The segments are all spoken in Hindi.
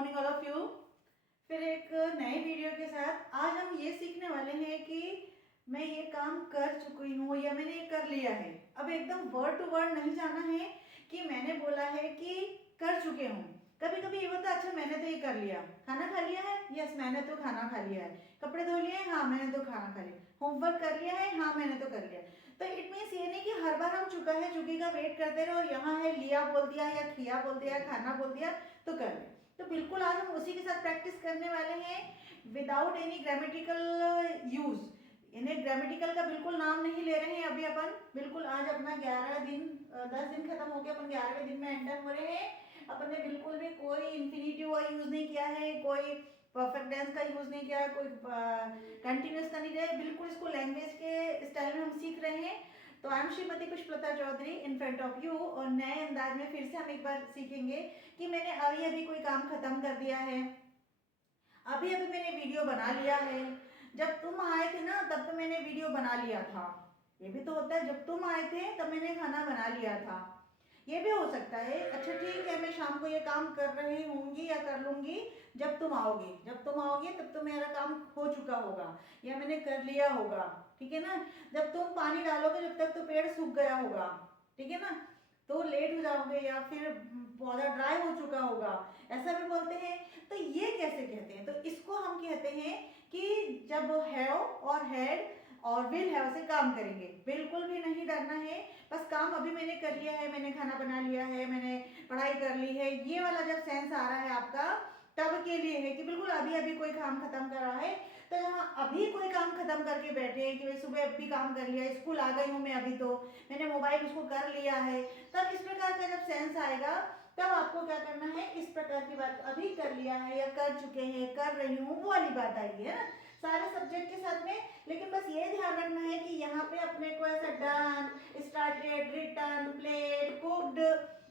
Morning all of you. फिर एक नए वीडियो के साथ आज हम ये सीखने वाले हैं कि मैं ये काम कर चुकी हूँ या मैंने ये कर लिया है। अब एकदम वर्ड टू वर्ड नहीं जाना है कि मैंने बोला है कि कर चुके हूँ। कभी कभी ये होता है अच्छा मैंने तो ये कर लिया। खाना खा लिया है, यस मैंने तो खाना खा लिया है। कपड़े धो लिए हैं, हाँ मैंने तो खाना खा लिया। होमवर्क कर लिया है, हाँ मैंने तो कर लिया। तो इट मीन्स ये नहीं कि हर बार हम चुका है चुकी का वेट करते रहे और यहाँ है लिया बोल दिया या किया बोल दिया खाना बोल दिया तो कर ले। तो बिल्कुल आज हम उसी के साथ प्रैक्टिस करने वाले हैं विदाउट एनी ग्रामेटिकल यूज। इन्हें ग्रामेटिकल का बिल्कुल नाम नहीं ले रहे हैं अभी अपन। बिल्कुल आज अपना 11 दिन 10 दिन खत्म हो गया, अपन 11वें दिन में एंटर हो रहे हैं। अपन ने बिल्कुल भी कोई इंफिनिटिव का यूज नहीं किया है, कोई परफेक्ट टेंस का यूज नहीं किया, कोई कंटिन्यूस का नहीं किया। बिल्कुल इसको लैंग्वेज के स्टाइल में हम सीख रहे हैं। तो I am Shrimati Pushpalata Chaudhary in front of you और नए अंदाज में फिर से हम एक बार सीखेंगे कि मैंने अभी अभी कोई काम खत्म कर दिया है, अभी अभी मैंने वीडियो बना लिया है। जब तुम आए थे ना तब तो मैंने वीडियो बना लिया था। ये भी तो होता है, जब तुम आए थे तब मैंने खाना बना लिया था। ये भी हो सकता है अच्छा ठीक है मैं शाम को ये काम कर रही होंगी या कर लूंगी जब तुम आओगे। जब तुम आओगे तब तो मेरा काम हो चुका होगा या मैंने कर लिया होगा, ठीक है ना। जब तुम पानी डालोगे जब तक तो पेड़ सूख गया होगा, ठीक है ना। तो लेट हो जाओगे या फिर पौधा ड्राई हो चुका होगा, ऐसा भी बोलते हैं। तो ये कैसे कहते हैं, तो इसको हम कहते हैं कि जब हैव और हैड और विल हैव से काम करेंगे। बिल्कुल भी नहीं डरना है, बस काम अभी मैंने कर लिया है, मैंने खाना बना लिया है, मैंने पढ़ाई कर ली है, ये वाला जब सेंस आ रहा है आपका तब के लिए है कि बिल्कुल अभी अभी कोई काम खत्म कर रहा है। तो यहाँ अभी कोई काम खत्म करके बैठे हैं कि भाई सुबह अभी काम कर लिया, स्कूल आ गई हूँ मैं, अभी तो मैंने मोबाइल उसको कर लिया है, तब इस प्रकार का जब सेंस आएगा तब आपको क्या करना है, इस प्रकार की बात अभी कर लिया है या कर चुके हैं, कर रही हूँ, वो वाली बात आएगी, है ना, सारे सब्जेक्ट के साथ में। लेकिन बस ये ध्यान रखना है कि यहाँ पे अपने को ऐसा done, started, return, played, cooked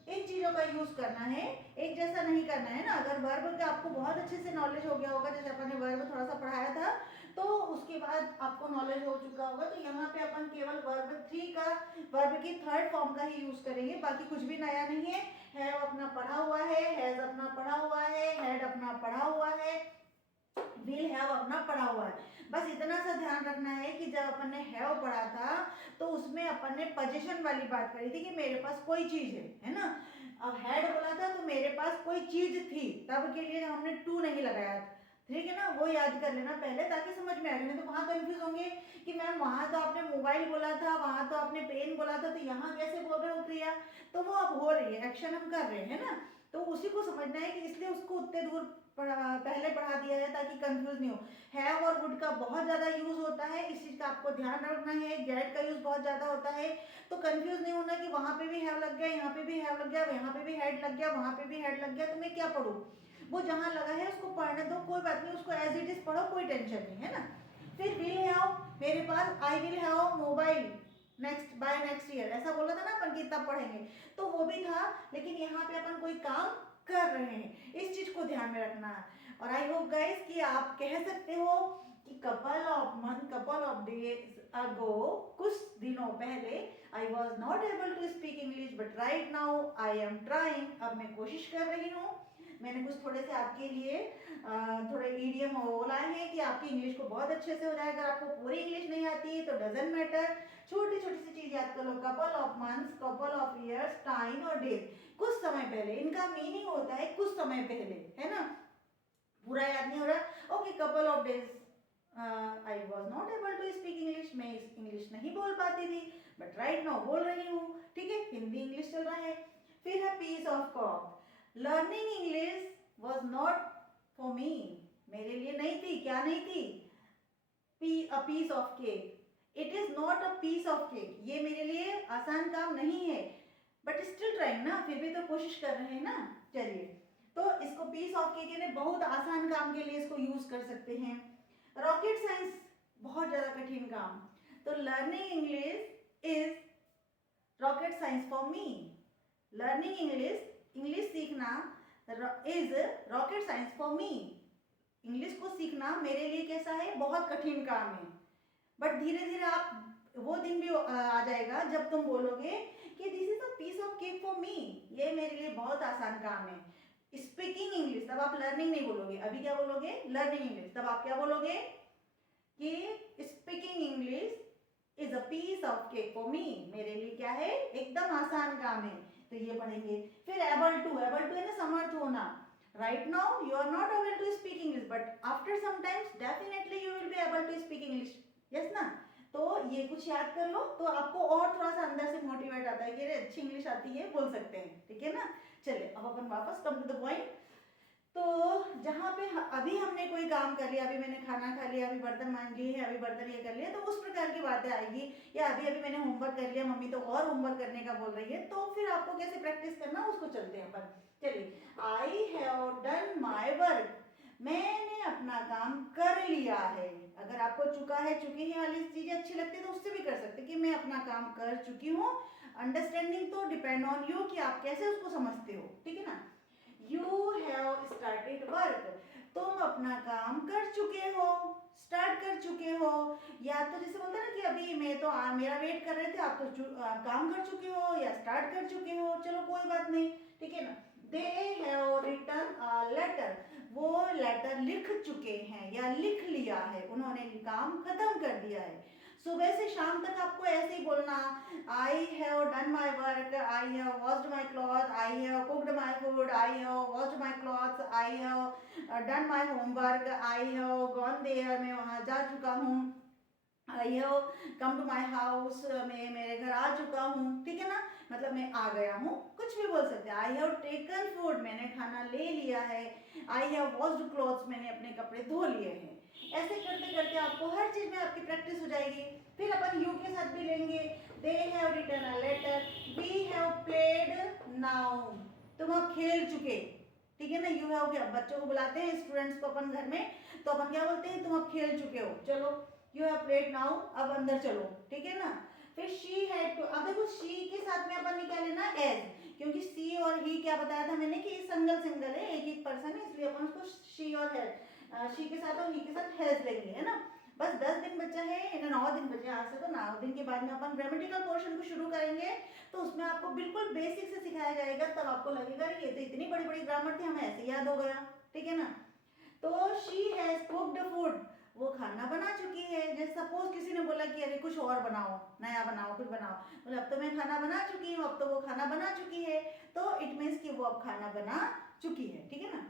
in चीजों का यूज करना है, एक जैसा नहीं करना है ना। अगर वर्ब का आपको बहुत अच्छे से नॉलेज हो गया होगा, जैसे अपन ने वर्ब थोड़ा सा पढ़ाया था तो उसके बाद आपको नॉलेज हो चुका होगा, तो यहाँ पे अपन केवल वर्ब 3 का, वर्ब की थर्ड फॉर्म का ही यूज करेंगे, बाकी कुछ भी नया नहीं है। हैव अपना पढ़ा हुआ है, हैज अपना पढ़ा हुआ है, हैड अपना पढ़ा हुआ है, विल हैव अपना पढ़ा हुआ है। बस इतना सा ध्यान रखना है कि जब अपन ने हैव पढ़ा था तो उसमें अपन ने पोजीशन वाली बात करी थी कि मेरे पास कोई चीज है ना। अब हैड बोला था तो मेरे पास कोई चीज थी, तब के लिए हमने टू नहीं लगाया था, ठीक है ना। वो याद कर लेना पहले ताकि समझ में आएगा, नहीं तो वहां कंफ्यूज होंगे कि मैम वहां तो आपने मोबाइल बोला था, वहां तो आपने पेन बोला था, तो यहाँ कैसे बोल रहे हो क्रिया। तो वो अब हो रही है, एक्शन हम कर रहे हैं ना, तो उसी को समझना है कि इसलिए उसको उतने दूर पहले पढ़ा दिया है ताकि कंफ्यूज नहीं हो। हैव और वुड का बहुत ज्यादा यूज होता है, इस चीज का आपको ध्यान रखना है। गेट का यूज बहुत ज्यादा होता है, तो कंफ्यूज नहीं होना कि वहां पे भी हैव लग गया, यहाँ पे भी हैव लग गया, यहाँ पे भी हेड लग गया, वहां पे भी हेड लग गया, तो मैं क्या पढ़ूं। वो जहां लगा है उसको पढ़ने दो, कोई बात नहीं, उसको एज इट इज पढ़ो, कोई टेंशन नहीं है ना। फिर विल हैव, मेरे पास I will have mobile next by next year, ऐसा बोला था ना अपन कि तब पढ़ेंगे, तो वो भी था। लेकिन यहाँ पे अपन कोई काम कर रहे हैं, इस चीज को ध्यान में रखना है। और आई होप गाइस कि आप कह सकते हो कि couple of month, couple of days ago, कुछ दिनों पहले, I was not able to speak English but right now I am trying, अब मैं कोशिश कर रही हूँ। मैंने कुछ थोड़े से आपके लिए थोड़े ईडियम बोलाए हैं कि आपकी इंग्लिश को बहुत अच्छे से हो जाए। अगर आपको पूरी इंग्लिश नहीं आती है तो डजेंट मैटर, छोटी छोटी सी चीज याद कर लो, couple of months, couple of years, time और डेज, कुछ समय पहले, इनका मीनिंग होता है कुछ समय पहले, है ना। पूरा याद नहीं हो रहा, okay couple of days I was not able to speak English, मैं इंग्लिश नहीं बोल पाती थी बट राइट नाउ बोल रही हूँ, ठीक है, हिंदी इंग्लिश चल रहा है। फिर है piece of cake, learning English was not for me, मेरे लिए नहीं थी, क्या नहीं थी, a piece of cake, it is not a piece of cake, ये मेरे लिए आसान काम नहीं है बट स्टिल ट्राइंग ना, फिर भी तो कोशिश कर रहे हैं ना। चलिए, तो इसको पीस ऑफ केक यानी बहुत आसान काम के लिए इसको यूज कर सकते हैं। रॉकेट साइंस बहुत ज्यादा कठिन काम, तो learning English is rocket science for me, learning English, English सीखना is rocket science for me, English को सीखना मेरे लिए कैसा है, बहुत कठिन काम है। बट धीरे धीरे आप, वो दिन भी आ जाएगा जब तुम बोलोगे कि this is a piece of cake for me, ये मेरे लिए बहुत आसान काम है। स्पीकिंग इंग्लिश, तब आप लर्निंग नहीं बोलोगे, अभी क्या बोलोगे, लर्निंग इंग्लिश। तब आप क्या बोलोगे कि speaking English is a piece of cake for me, मेरे लिए क्या है, एकदम आसान काम है, तो ये पढ़ेंगे। फिर एबल टू है ना समर्थ होना। Right now you are not able to speak English, but after some times definitely you will be able to speak English, yes ना। तो ये कुछ याद कर लो, तो आपको और थोड़ा सा अंदर से मोटिवेट आता है कि अरे अच्छी इंग्लिश आती है, बोल सकते हैं, ठीक है ना। चलिए अब अपन वापस कम टू द पॉइंट। तो जहाँ पे अभी हमने कोई काम कर लिया, अभी मैंने खाना खा लिया, अभी बर्तन मांज लिए हैं, अभी बर्तन ये कर लिया, तो उस प्रकार की बातें आएगी। या अभी अभी मैंने होमवर्क कर लिया, मम्मी तो और होमवर्क करने का बोल रही है, तो फिर आपको कैसे प्रैक्टिस करना उसको चलते हैं अपन। चलिए, आई हैव डन माई वर्क, मैंने अपना काम कर लिया है। अगर आपको चुका है, चुकी है वाली चीजें अच्छी लगती है तो उससे भी कर सकते कि मैं अपना काम कर चुकी हूँ। अंडरस्टैंडिंग तो डिपेंड ऑन यू कि आप कैसे उसको समझते हो, ठीक है ना। यू हैव स्टार्टेड वर्क, तुम अपना काम कर चुके हो, स्टार्ट कर चुके हो। या तो जैसे बोलते हैं ना कि अभी मैं तो मेरा वेट कर रहे थे, आप तो काम कर चुके हो या स्टार्ट कर चुके हो, चलो कोई बात नहीं, ठीक है ना। They have written a letter, वो लेटर लिख चुके हैं या लिख लिया है, उन्होंने काम खत्म कर दिया है। सुबह से शाम तक आपको ऐसे ही बोलना, I have done my work, I have washed my cloth, I have cooked my food, I have washed my cloth, I have done my homework, I have gone there, मैं वहाँ जा चुका हूँ, I have come to my house, मैं मेरे घर आ चुका हूँ, ठीक है ना। मतलब मैं आ गया हूँ, कुछ भी बोल सकते हैं। आई हैव टेकन फूड, मैंने खाना ले लिया है। आई हैव वॉश्ड क्लॉथ्स, मैंने अपने कपड़े धो लिए हैं। ऐसे करते करते आपको हर चीज में आपकी प्रैक्टिस हो जाएगी। फिर अपन यू के साथ भी लेंगे। They have written a letter, we have played now, तुम अब खेल चुके, ठीक है ना। यू हैव क्या, बच्चों को बुलाते हैं, स्टूडेंट्स को अपन घर में, तो अपन क्या बोलते हैं, तुम अब खेल चुके हो, चलो यू हैव प्लेड नाउ, अब अंदर चलो, ठीक है ना। फिर शी हैड टू, अब देखो शी के साथ में अपन ने क्या लेना, एज, क्योंकि सी और ही क्या बताया था मैंने कि सिंगल सिंगल है, एक एक पर्सन है, इसलिए अपन उसको शी और हैड, शी के साथ और ही के साथ हैज लेंगे, है ना। बस 10 दिन बचा है, 9 दिन बचे आज से, तो 9 दिन के बाद में अपन ग्रामेटिकल पोर्शन को शुरू करेंगे। तो उसमें आपको बिल्कुल बेसिक से सिखाया जाएगा, तब आपको लगेगा ये तो इतनी बड़ी बड़ी ग्रामर थी, हमें ऐसे याद हो गया, ठीक है ना। तो शी हैज कुक्ड फूड, वो खाना बना चुकी है। जैसे सपोज किसी ने बोला कि अरे कुछ और बनाओ, नया बनाओ, कुछ बनाओ, बोले अब तो मैं खाना बना चुकी हूँ, अब तो वो खाना बना चुकी है, तो इट मीन्स कि वो अब खाना बना चुकी है, ठीक है ना।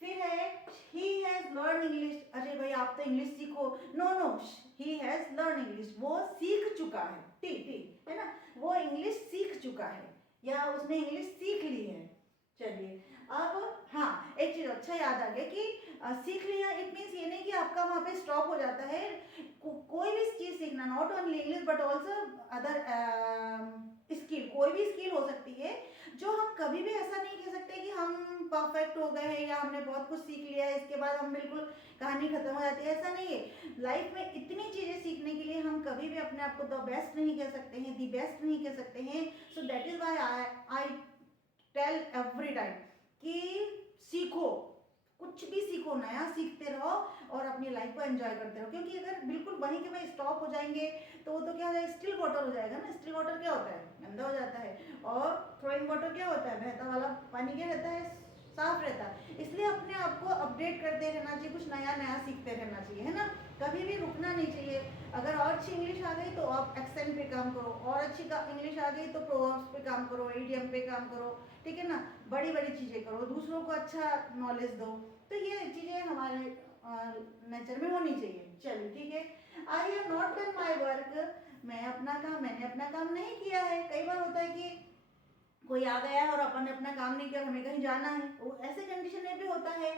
फिर है ही हैज लर्न इंग्लिश, अरे भाई आप तो इंग्लिश सीखो, no no, he has learn English, वो सीख चुका है, ठीक ठीक है ना, वो इंग्लिश सीख चुका है या उसने इंग्लिश सीख ली है। चलिए अब हाँ, एक चीज अच्छा याद आ गया कि सीख लिया, इट मीन्स ये नहीं कि आपका वहाँ पे स्टॉप हो जाता है। कोई भी चीज सीखना, not only English but also other skill, कोई भी स्किल हो सकती है, जो हम कभी भी ऐसा नहीं कह सकते कि हम परफेक्ट हो गए हैं या हमने बहुत कुछ सीख लिया है, इसके बाद हम बिल्कुल कहानी खत्म हो जाती है, ऐसा नहीं है। लाइफ में इतनी चीजें सीखने के लिए हम कभी भी अपने आप को द बेस्ट नहीं कह सकते हैं, दी बेस्ट नहीं कह सकते हैं। So that is why I tell every time कि सीखो, कुछ भी सीखो, नया सीखते रहो और अपनी लाइफ को एंजॉय करते रहो। क्योंकि अगर बिल्कुल वहीं के वहीं स्टॉप हो जाएंगे तो वो तो क्या हो जाएगा, स्टिल वाटर हो जाएगा ना। स्टिल वाटर क्या होता है, गंदा हो जाता है, और थ्रोइंग वाटर क्या होता है, बहता वाला पानी क्या रहता है, साफ रहता है। इसलिए अपने आप को अपडेट करते रहना चाहिए, कुछ नया नया सीखते रहना चाहिए, है ना। कभी भी रुकना नहीं चाहिए। अगर और अच्छी इंग्लिश आ गई तो आप एक्सेंट पे काम करो, और अच्छी इंग्लिश आ गई तो प्रोवर्ब्स पे काम करो, इडियम पे काम करो, ठीक है ना। बड़ी बड़ी चीजें करो, दूसरों को अच्छा नॉलेज दो, तो ये चीजें हमारे नेचर में होनी चाहिए। चलिए ठीक है। I have not done my work, मैंने अपना काम नहीं किया है। कई बार होता है कि कोई आ गया है और अपन ने अपना काम नहीं किया, हमें कहीं जाना है, वो ऐसे कंडीशन में भी होता है।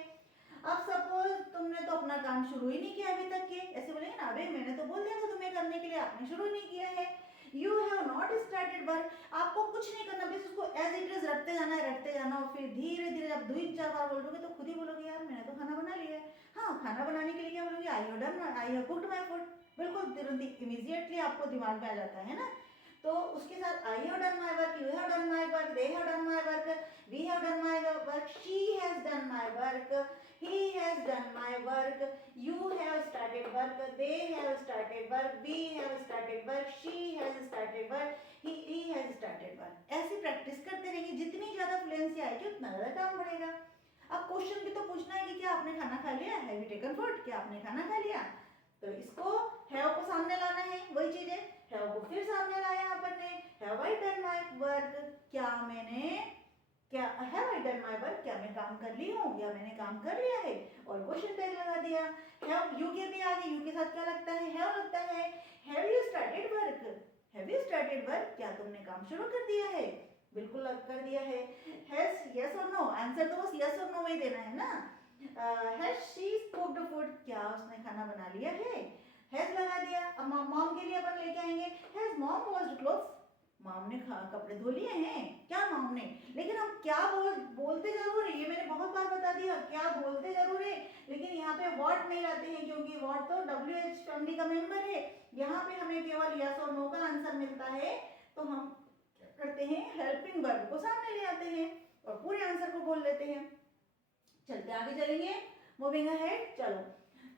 अब सपोज तुमने तो अपना काम शुरू ही नहीं किया अभी तक के, ऐसे बोलेंगे ना, अबे मैंने तो बोल दिया था तुम्हें करने के लिए, आपने शुरू ही नहीं किया है। You have not started work, आपको कुछ नहीं करना, बस उसको एज इट इज रटते जाना है, रटते जाना, और फिर धीरे धीरे जब 2-4 बार बोलोगे तो खुद ही बोलोगे यार मैंने तो खाना बना लिया है। हाँ, खाना बनाने के लिए क्या बोलोगे, आई have done, I have cooked my food, बिल्कुल तुरंत इमीडिएटली आपको दिमाग में आ जाता है ना। तो उसके साथ I have done my work, you have done my work, they have done my work, we have done my work, she has done my work, he has done my work, you have started work, they have started work, we have started work, she has started work, he has started work. ऐसी प्रैक्टिस करते रहेंगे, जितनी ज्यादा फ्लुएंसी आएगी उतना ज्यादा काम बढ़ेगा। अब क्वेश्चन भी तो पूछना है कि क्या आपने खाना खा लिया, हैव यू टेकन फूड, क्या आपने खाना खा लिया, तो इसको हैव को सामने लाना है, वही चीज है, हैव को फिर सामने लाया अपन ने, have I done my work, क्या मैंने, क्या have I done my work, क्या मैं काम कर ली हूँ या मैंने काम कर लिया है, और क्वेश्चन टैग लगा दिया। हैव यू के भी आगे, यू के साथ क्या लगता है, हैव लगता है। Have you started work, have you started work, क्या तुमने काम शुरू कर दिया है, बिल्कुल कर दिया है। हैज यस और नो, आंसर तो बस यस और नो में देना है ना। हैज शी कुक्ड फूड, क्या उसने खाना बना लिया है, हैज लगा दिया। अब मॉम के लिए अपन लेके आएंगे, has mom washed clothes, mom ने कपड़े धो लिए हैं क्या मॉम ने, लेकिन हम क्या बोलते जरूर है, ये मैंने बहुत बार बता दिया, क्या बोलते जरूर है, लेकिन यहाँ पे व्हाट नहीं लाते हैं क्योंकि व्हाट तो WH फैमिली का मेंबर है। यहाँ पे हमें केवल यस और नो का आंसर मिलता है, तो हम क्या करते हैं, हेल्पिंग वर्ब को सामने ले आते हैं और पूरे आंसर को बोल लेते हैं। चलते आगे चलेंगे, मूविंग अहेड। चलो,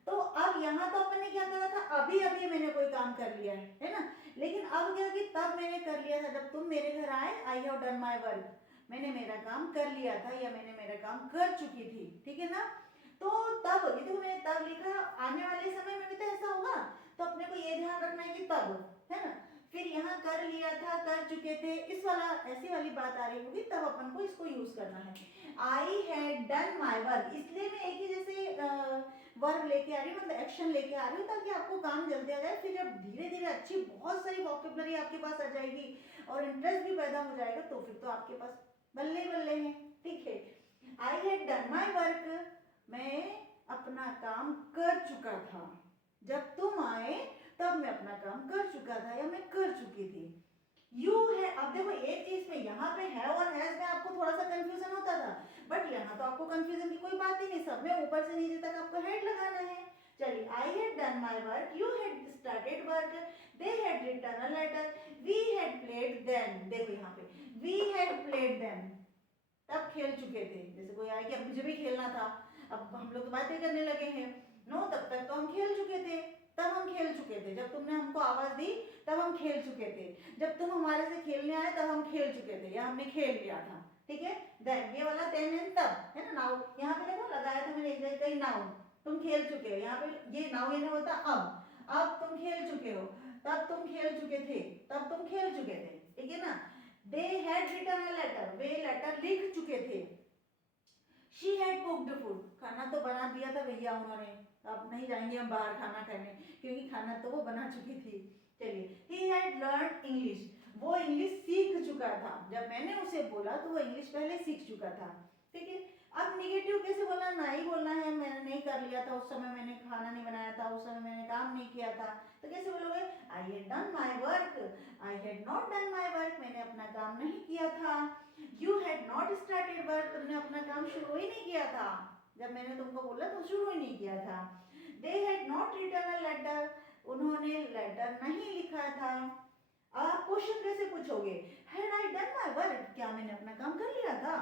तो अब यहाँ तो अपन ने क्या करा था, अभी अभी मैंने कोई काम कर लिया है ना, लेकिन अब क्या कि तब मैंने कर लिया था जब तुम मेरे घर आए, आई हैव डन माय वर्क, मैंने मेरा काम कर लिया था या मैंने मेरा काम कर चुकी थी, ठीक है ना। तो तब ये देखो मैंने तब लिखा, आने वाले समय में भी तो ऐसा होगा, तो अपने को ये ध्यान रखना है कि तब, है ना। फिर यहाँ कर लिया था, कर चुके थे, इस वाला ऐसी वाली बात आ रही होगी, तब अपन को इसको यूज करना है। आई हैड डन माय वर्क, इसलिए मैं एक ही जैसे वर्ब लेके आ रही हूँ, मतलब एक्शन लेके आ रही हूँ, ताकि आपको काम जल्दी आ जाए। फिर जब धीरे धीरे अच्छी बहुत सारी वोकैबुलरी आपके पास आ जाएगी और इंटरेस्ट भी पैदा हो जाएगा, तो फिर तो आपके पास बल्ले बल्ले हैं, ठीक है। आई हैड डन माय वर्क, मैं अपना काम कर चुका था, जब तुम आए तब मैं अपना काम कर चुका था या मैं कर चुकी थी। यू है, अब देखो एक चीज में यहाँ पे है और हैज में आपको थोड़ा सा कंफ्यूजन होता था, बट यहाँ तो आपको कंफ्यूजन की कोई बात ही नहीं, सब में ऊपर से नीचे तक आपको हेड लगाना है। चलिए, I had done my work, you had started work, they had written a letter, we had played them, देखो यहाँ पे वी हैड प्लेड देम, तब खेल चुके थे। जैसे कोई आया कि अब मुझे भी खेलना था, अब हम लोग बातें करने लगे हैं, नो तब तक तो हम खेल चुके थे, तब हम खेल चुके थे, जब तुमने हमको आवाज दी तब हम खेल चुके थे, जब तुम हमारे से खेलने आए तब हम खेल चुके थे या हमने खेल लिया था, ठीक है। देन, ये वाला देन एंड तब है ना। नाउ यहाँ पे देखो लगाया था मैंने एक जगह कहीं, नाउ तुम खेल चुके हो, यहाँ पे ये नाउ ये होता अब तुम खेल चुके हो, तब तुम खेल चुके थे, तब तुम खेल चुके थे, ठीक है ना। They had written a letter, वे लेटर लिख चुके थे। शी हैड कुक्ड फूड, खाना तो बना दिया था भैया उन्होंने, अब नहीं जाएंगे हम बाहर खाना खाने, क्योंकि खाना तो वो बना चुकी थी। चलिए, ही हैड लर्न इंग्लिश, वो इंग्लिश सीख चुका था, जब मैंने उसे बोला तो वो इंग्लिश पहले सीख चुका था, ठीक है। अब निगेटिव कैसे बोलना, नहीं बोलना है, मैंने नहीं कर लिया था, उस समय मैंने खाना नहीं बनाया था, उस समय मैंने काम नहीं किया था, तो कैसे बोलोगे, आई had done my work, I had not done my work, मैंने अपना काम नहीं किया था। You had not started work, तुमने अपना काम शुरू ही नहीं किया था, जब मैंने तुमको बोला तो शुरू ही नहीं किया था। They had not written a letter, उन्होंने लेटर नहीं लिखा था। आप क्वेश्चन कैसे पूछोगे, had I done my work, क्या मैंने अपना काम कर लिया था।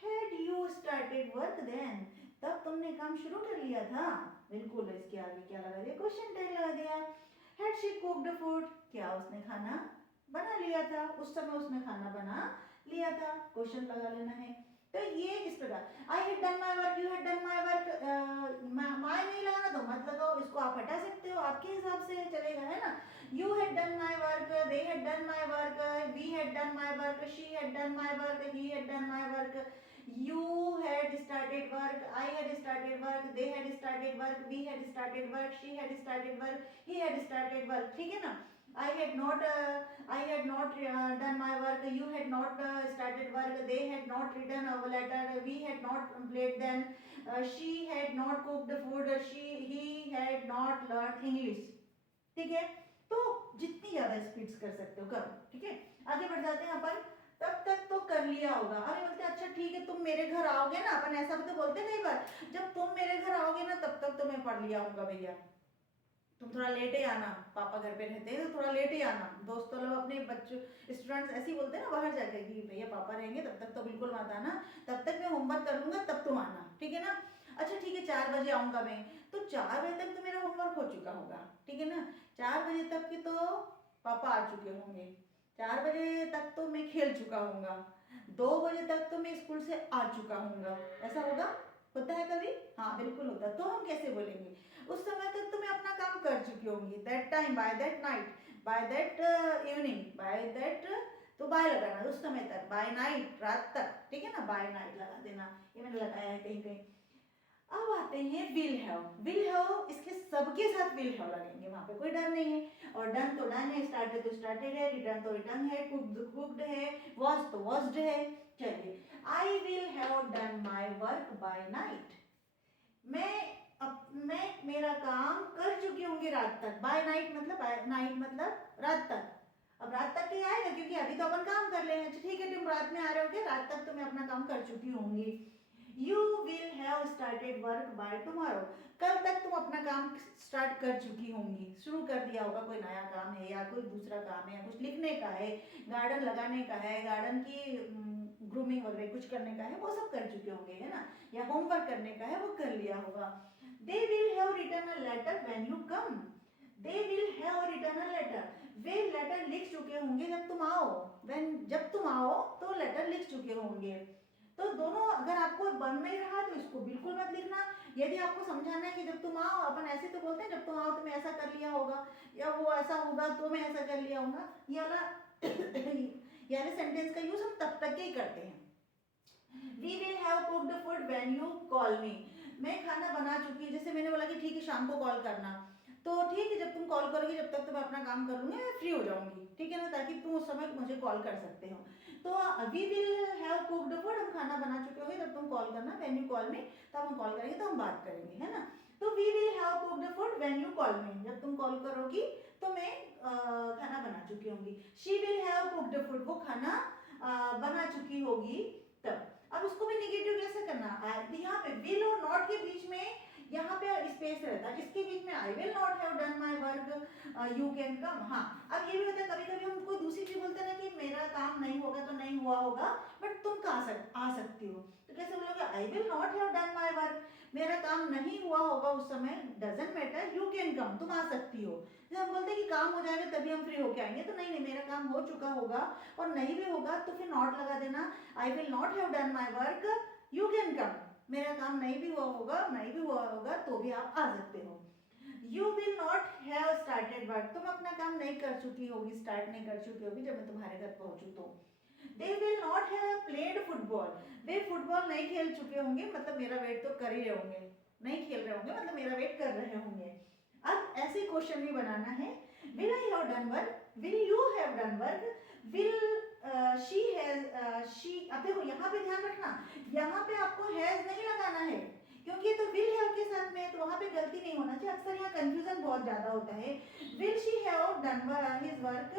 Had you started work then, तब तुमने काम शुरू कर लिया था, बिल्कुल। इसके आगे क्या लगा दिया, क्वेश्चन टैग लगा दिया। हैड शी कुक्ड फूड, क्या उसने खाना बना लिया था, उस समय उसने खाना बना लिया था, क्वेश्चन लगा लेना है। तो ये इस प्रकार, आई had done my work, you had done my work, my नहीं लगाना तो मत लगाओ, इसको आप हटा सकते हो, आपके हिसाब से चलेगा, है ना। You had done my work, they had done my work, we had done my work, she had done my work, he had done my work, you had started work, I had started work, they had started work, we had started work, she had started work, he had started work, ठीक है ना। I had not done my work, you had not started work, they had not written a letter, we had not played them, she had not cooked food, he had not learned English, ठीक है। तो जितनी ज्यादा स्पीड्स कर सकते हो करो, ठीक है। आगे बढ़ जाते हैं अपन, तब तक तो कर लिया होगा। अरे बोलते अच्छा ठीक है, तुम मेरे घर आओगे ना, अपन ऐसा भी तो बोलते कई बार, जब तुम मेरे घर आओगे ना तब तक तो मैं पढ़ लिया होगा भैया, तुम थोड़ा लेट ही आना, पापा घर पे रहते हैं तो थोड़ा लेट ही आना। दोस्तों लोग अपने बच्चों स्टूडेंट्स ऐसे ही बोलते हैं ना बाहर जाकर कि भैया पापा रहेंगे तब तक तो बिल्कुल मत आना, तब तक मैं होमवर्क कर लूंगा तब तुम आना, ठीक है ना। अच्छा ठीक है 4 बजे आऊँगा मैं, तो 4 बजे तक तो मेरा होमवर्क हो चुका होगा, ठीक है ना। 4 बजे तक की तो पापा आ चुके होंगे, 4 बजे तक तो मैं खेल चुका हूँगा, 2 बजे तक तो मैं स्कूल से आ चुका हूँगा। ऐसा होगा, होता है कभी? हाँ बिल्कुल होता है। तो हम कैसे बोलेंगे, उस समय तक तो मैं अपना काम कर चुकी होंगी, that time, by that night, by that evening, by that, तो बाय लगाना उस समय तक, बाय नाइट, रात तक, ठीक है ना, बाय नाइट लगा देना, ये मैंने लगाया है कहीं कहीं। अब आते हैं विल हैव। विल हैव, इसके सबके साथ विल हैव लगेंगे, वहां पे कोई डर नहीं है। और डन तो डन है, स्टार्टेड तो स्टार्टेड है, रिटर्न तो रिटर्न है, कुक्ड कुक्ड है, वॉज तो वॉज्ड है। चलिए, आई will have done my work by night. मैं मेरा काम कर चुकी होंगी रात तक। बाय नाइट मतलब, नाइट मतलब रात तक। अब रात तक ही आएगा क्योंकि अभी तो अपन काम कर रहे हैं। ठीक है, तुम रात में आ रहे हो क्या, रात तक तो मैं अपना काम कर चुकी होंगी। You will have started work by tomorrow. कल तक तुम अपना काम स्टार्ट कर चुकी होंगी, शुरू कर दिया होगा, कोई नया काम है या कोई दूसरा काम है, कुछ लिखने का है, गार्डन लगाने का है, गार्डन की ग्रूमिंग वगैरह कुछ करने का है, वो सब कर चुके होंगे, है ना। या होमवर्क करने का है, वो कर लिया होगा। They will have written a letter when you come. They will have written a letter, वे लेटर लिख चुके होंगे जब तुम आओ। व्हेन, जब तुम आओ तो लेटर लिख चुके होंगे। तो दोनों, अगर आपको बन नहीं रहा तो इसको बिल्कुल मत लिखना। यदि आपको समझाना है कि जब तुम आओ, अपन ऐसे तो बोलते हैं जब तुम आओ तो मैं ऐसा कर लिया होगा, या वो ऐसा होगा तो मैं ऐसा कर लिया होगा, ये वाला ये वाले सेंटेंस का यूज हम तब तक ही करते हैं। We will have cooked food when you call me. मैं खाना बना चुकी हूँ, जैसे मैंने बोला कि ठीक है शाम को कॉल करना, तो ठीक है जब तुम कॉल करोगे जब तक तो मैं अपना काम कर लूंगी, मैं फ्री हो जाऊंगी, ठीक है ना, ताकि तुम उस समय मुझे कॉल कर सकते हो। तो we will have cooked food, हम खाना बना चुके होंगे जब तुम कॉल करना, व्हेन यू कॉल मी, तब हम कॉल करेंगे तो हम बात करेंगे, है ना। तो we will have cooked food when you call me, जब तुम कॉल करोगी तो मैं खाना बना चुकी होंगी। She will have cooked food, वो खाना बना चुकी होगी तब। अब उसको भी निगेटिव कैसे करना, यहाँ पे विल और नॉट के बीच में यहाँ पे स्पेस रहता है, इसके बीच में I will not have done my work you can come. हाँ, अब ये भी होता है कभी कभी हम कोई दूसरी चीज बोलते हैं ना कि मेरा काम नहीं होगा तो नहीं हुआ होगा, बट तुम आ सकती हो, तो कैसे बोलोगे, I will not have done my work, मेरा काम नहीं हुआ होगा उस समय, doesn't matter, you can come, तुम आ सकती हो। जब हम बोलते हैं कि काम हो जाएगा तभी हम फ्री होके आएंगे, तो नहीं नहीं, मेरा काम हो चुका होगा और नहीं भी होगा तो फिर नॉट लगा देना, I will not have done my work you can come, मेरा काम नहीं भी हुआ होगा तो भी आप आ सकते हो। You will not have started work, तुम अपना काम नहीं कर चुकी होगी, स्टार्ट नहीं कर चुकी होगी जब मैं तुम्हारे घर पहुंचू तो। They will not have played football, way football नहीं खेल चुके होंगे, मतलब मेरा वेट तो कर ही रहे होंगे, नहीं खेल रहे होंगे मतलब मेरा वेट कर रहे होंगे। अब ऐसे क्वेश्चन भी बनाना है, will I have done work, will you have done work, will she has, she, अब देखो यहाँ पे ध्यान रखना, यहाँ पे आपको हैज नहीं लगाना है क्योंकि तो विल हैव के साथ में है, तो वहाँ पे गलती नहीं होना चाहिए, अक्सर यहाँ कंफ्यूजन बहुत ज्यादा होता है। Will she have done his work,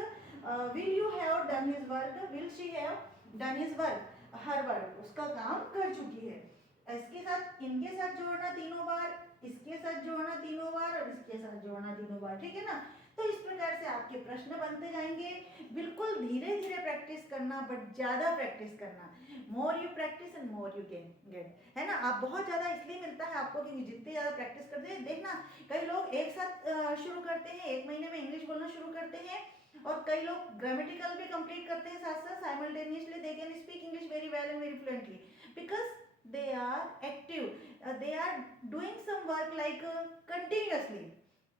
will you have done his work, will she have done his work, her work, उसका काम कर चुकी है। इसके साथ, इनके साथ जोड़ना तीनों बार, इसके साथ जोड़ना तीनों बार और इसके साथ जोड़ना तीनों बार, ठीक है ना। तो इस प्रकार से आपके प्रश्न बनते जाएंगे। बिल्कुल धीरे धीरे प्रैक्टिस करना, बट ज्यादा प्रैक्टिस करना, more you practice and more you can get, है ना। आप बहुत ज्यादा इसलिए मिलता है आपको कि जितनी ज्यादा प्रैक्टिस करते हैं, देखना कई लोग एक साथ शुरू करते हैं, 1 महीने में इंग्लिश बोलना शुरू करते हैं, और कई लोग ग्रामेटिकल भी कंप्लीट करते हैं साथ साथ, simultaneously they can speak English very well and very fluently, because they are active, they are doing some work like continuously,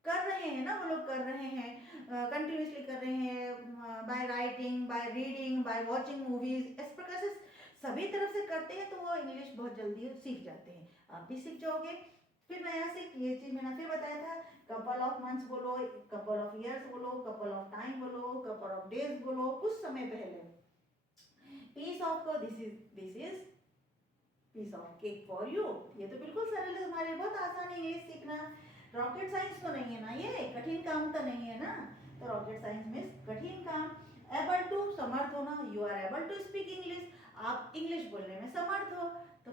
कर रहे हैं ना, वो लोग कर रहे हैं, कंटिन्यूसली कर रहे हैं, by writing, by reading, by watching movies, इस प्रकार से सभी तरफ से करते हैं, तो वो इंग्लिश बहुत जल्दी सीख जाते हैं। आप भी सीख जाओगे। फिर नया सीख, ये चीज मैंने फिर बताया था, कपल ऑफ मंथ्स बोलो, कपल ऑफ ईयर्स बोलो, कपल ऑफ टाइम बोलो, कपल ऑफ डेज बोलो, कुछ समय पहले। Piece of, this is piece of cake for you, ये तो बिल्कुल सरल है तुम्हारे, बहुत आसान है इंग्लिश सीखना, रॉकेट साइंस तो नहीं है ना, ये कठिन काम तो नहीं है ना, तो रॉकेट साइंस में कठिन काम। एबल टू, समर्थ होना, you are able to speak English, आप इंग्लिश बोलने में समर्थ हो, तो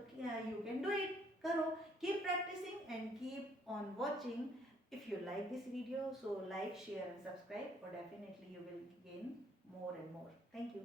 यू कैन डू इट, करो। Keep practicing and keep on watching. If you like this video, so like, share and subscribe, or definitely you will gain more and more. Thank you.